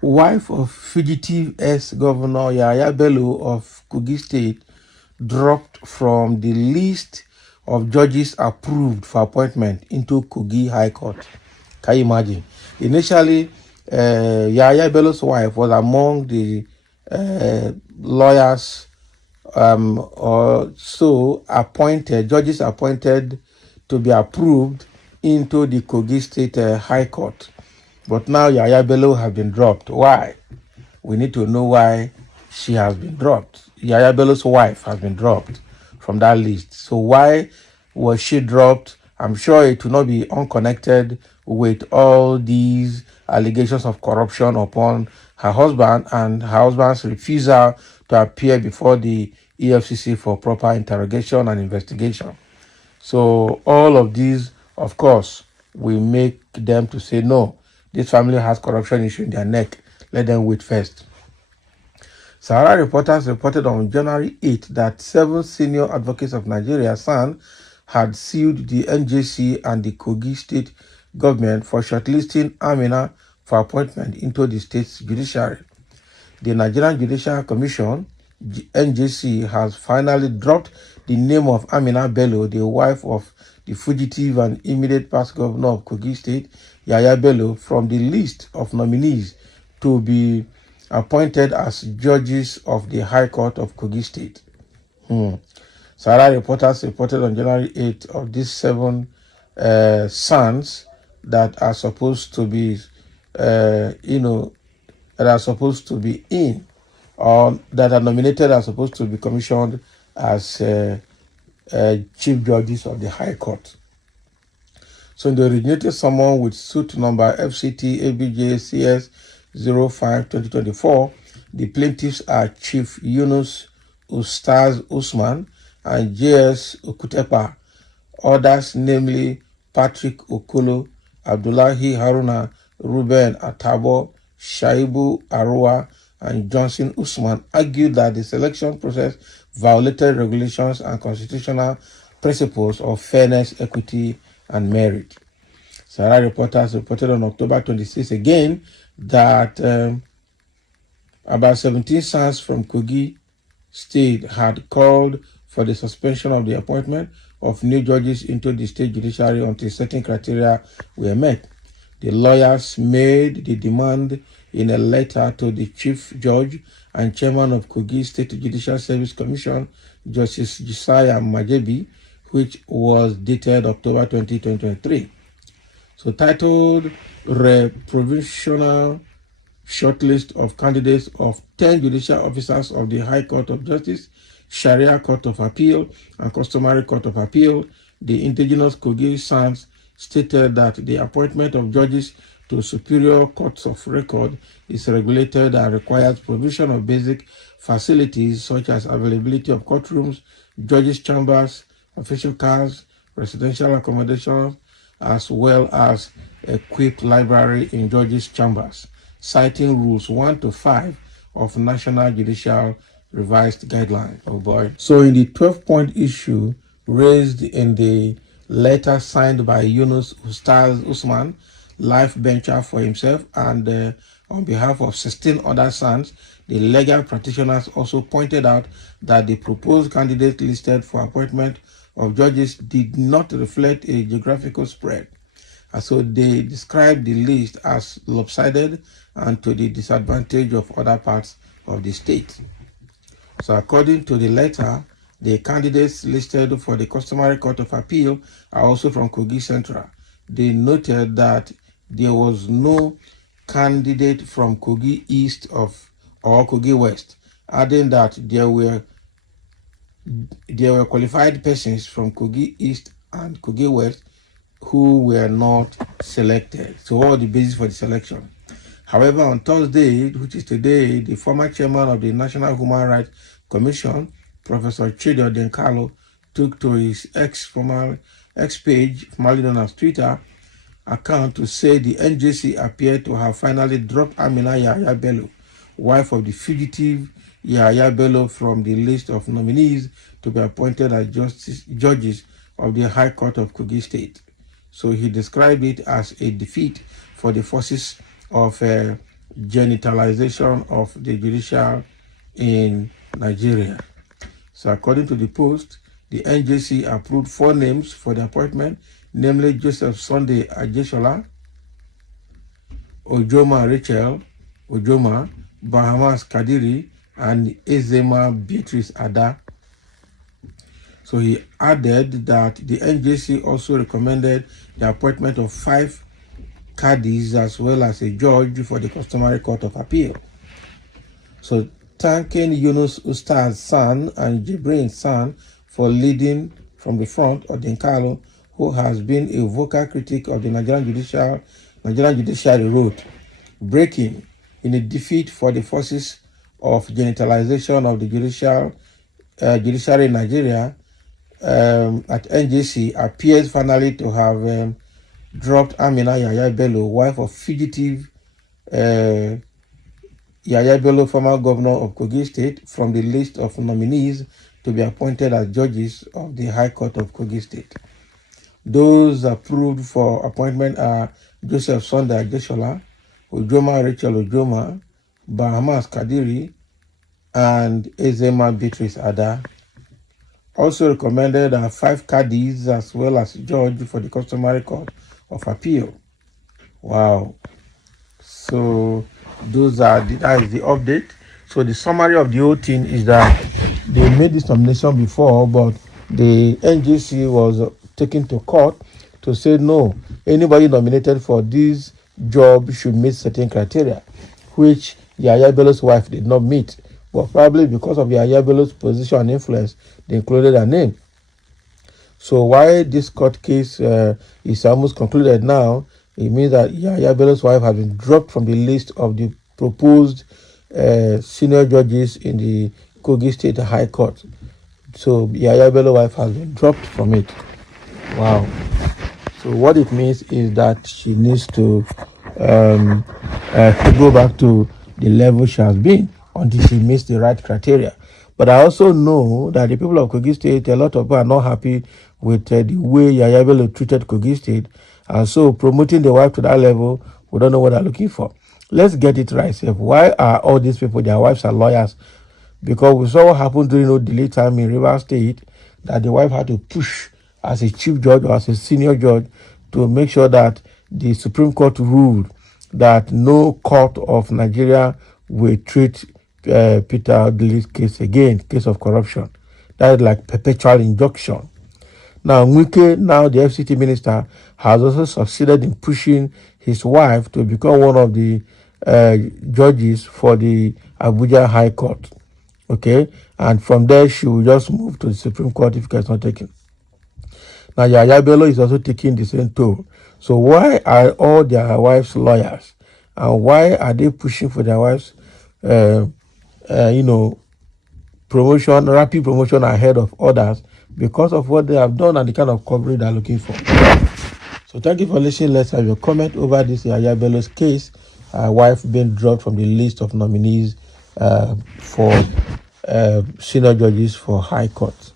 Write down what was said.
Wife of fugitive ex-governor Yahaya Bello of Kogi State dropped from the list of judges approved for appointment into Kogi High Court. Can you imagine? Initially, Yahaya Bello's wife was among the lawyers or so appointed, judges appointed to be approved into the Kogi State High Court. But now Yahaya Bello has been dropped. Why? We need to know why she has been dropped. Yahaya Bello's wife has been dropped from that list. So why was she dropped? I'm sure it will not be unconnected with all these allegations of corruption upon her husband and her husband's refusal to appear before the EFCC for proper interrogation and investigation. So all of these, of course, will make them to say, no, this family has corruption issue in their neck. Let them wait first. Sahara reporters reported on January 8 that 7 senior advocates of Nigeria, SAN, had sued the NJC and the Kogi state government for shortlisting Amina for appointment into the state's judiciary. The Nigerian Judicial Commission, NJC, has finally dropped the name of Amina Bello, the wife of the fugitive and immediate past governor of Kogi State, Yahaya Bello, from the list of nominees to be appointed as judges of the High Court of Kogi State. Sahara reporters reported on January 8 of these 7 sons that are supposed to be, that are supposed to be in, or that are nominated are supposed to be commissioned as chief judges of the High Court. So in the originated summon with suit number FCT ABJ CS 05-2024, the plaintiffs are Chief Yunus Ustaz Usman and JS Okutepa. Others, namely Patrick Okolo, Abdullahi Haruna, Ruben Atabo, Shaibu Arua, and Johnson Usman, argued that the selection process violated regulations and constitutional principles of fairness, equity, and merit. Sahara reporters reported on October 26 again that about 17 sons from Kogi State had called for the suspension of the appointment of new judges into the state judiciary until certain criteria were met. The lawyers made the demand in a letter to the chief judge and chairman of Kogi State Judicial Service Commission, Justice Josiah Majebi, which was dated October 20, 2023. So titled Provisional Shortlist of Candidates of 10 Judicial Officers of the High Court of Justice, Sharia Court of Appeal, and Customary Court of Appeal, the indigenous Kogi Sons stated that the appointment of judges to superior courts of record is regulated and requires provision of basic facilities such as availability of courtrooms, judges' chambers, official cars, residential accommodations, as well as equipped library in judges' chambers, citing rules 1 to 5 of National Judicial Revised Guidelines. Oh boy. So in the 12-point issue raised in the letter signed by Yunus Ustaz Usman, life bencher for himself, and on behalf of 16 other sons, the legal practitioners also pointed out that the proposed candidates listed for appointment of judges did not reflect a geographical spread. And so they described the list as lopsided and to the disadvantage of other parts of the state. So according to the letter, the candidates listed for the Customary Court of Appeal are also from Kogi Central. They noted that there was no candidate from Kogi East or Kogi West, adding that there were qualified persons from Kogi East and Kogi West who were not selected. So all the basis for the selection. However, on Thursday, which is today, the former chairman of the National Human Rights Commission, Professor Chido Denkalo, took to his ex-page, formerly known as Twitter, account to say the NJC appeared to have finally dropped Amina Yahaya Bello, wife of the fugitive Yahaya Bello, from the list of nominees to be appointed as judges of the High Court of Kogi State. So he described it as a defeat for the forces of genitalization of the judicial in Nigeria. So according to the Post, the NJC approved 4 names for the appointment, namely Joseph Sunday Ajeshola, Ojoma Rachel Ojoma, Bahamas Kadiri, and Ezema Beatrice Ada. So he added that the NJC also recommended the appointment of 5 caddies as well as a judge for the customary court of appeal. So thanking Yunus Ustaz San and Jibrin San for leading from the front, Odinkalo, who has been a vocal critic of the Nigerian judiciary, wrote, breaking in a defeat for the forces of genitalization of the judiciary in Nigeria at NJC appears finally to have dropped Amina Yahaya Bello, wife of fugitive Yahaya Bello, former governor of Kogi State, from the list of nominees to be appointed as judges of the High Court of Kogi State. Those approved for appointment are Joseph Sunday Ajeshola, Ojoma Rachel Ojoma, Bahamas Kadiri, and Ezema Beatrice Ada. Also recommended are 5 caddies as well as judge for the customary court of appeal. Wow. So that is the update. So the summary of the whole thing is that they made this nomination before, but the NJC was taken to court to say no, anybody nominated for this job should meet certain criteria, which Yahaya Bello's wife did not meet. But probably because of Yahaya Bello's position and influence, they included her name. So why this court case is almost concluded now, it means that Yahaya Bello's wife has been dropped from the list of the proposed senior judges in the Kogi State High Court. So Yahaya Bello's wife has been dropped from it. Wow. So what it means is that she needs to go back to the level she has been until she meets the right criteria. But I also know that the people of Kogi State, a lot of people are not happy with the way Yahaya Bello treated Kogi State. And so promoting the wife to that level, we don't know what they're looking for. Let's get it right. Why are all these people, their wives are lawyers? Because we saw what happened during no delay time in River State, that the wife had to push as a chief judge or as a senior judge to make sure that the Supreme Court ruled that no court of Nigeria will treat Peter Obili's case again, case of corruption. That is like perpetual injunction. Now, Wike, now the FCT minister, has also succeeded in pushing his wife to become one of the judges for the Abuja High Court. Okay, and from there she will just move to the Supreme Court if it's not taken. Now, Yahaya Bello is also taking the same toll. So why are all their wives lawyers? And why are they pushing for their wives, promotion, rapid promotion ahead of others? Because of what they have done and the kind of coverage they're looking for. So thank you for listening. Let's have your comment over this Yahaya Bello's case. Wife being dropped from the list of nominees for senior judges for High Court.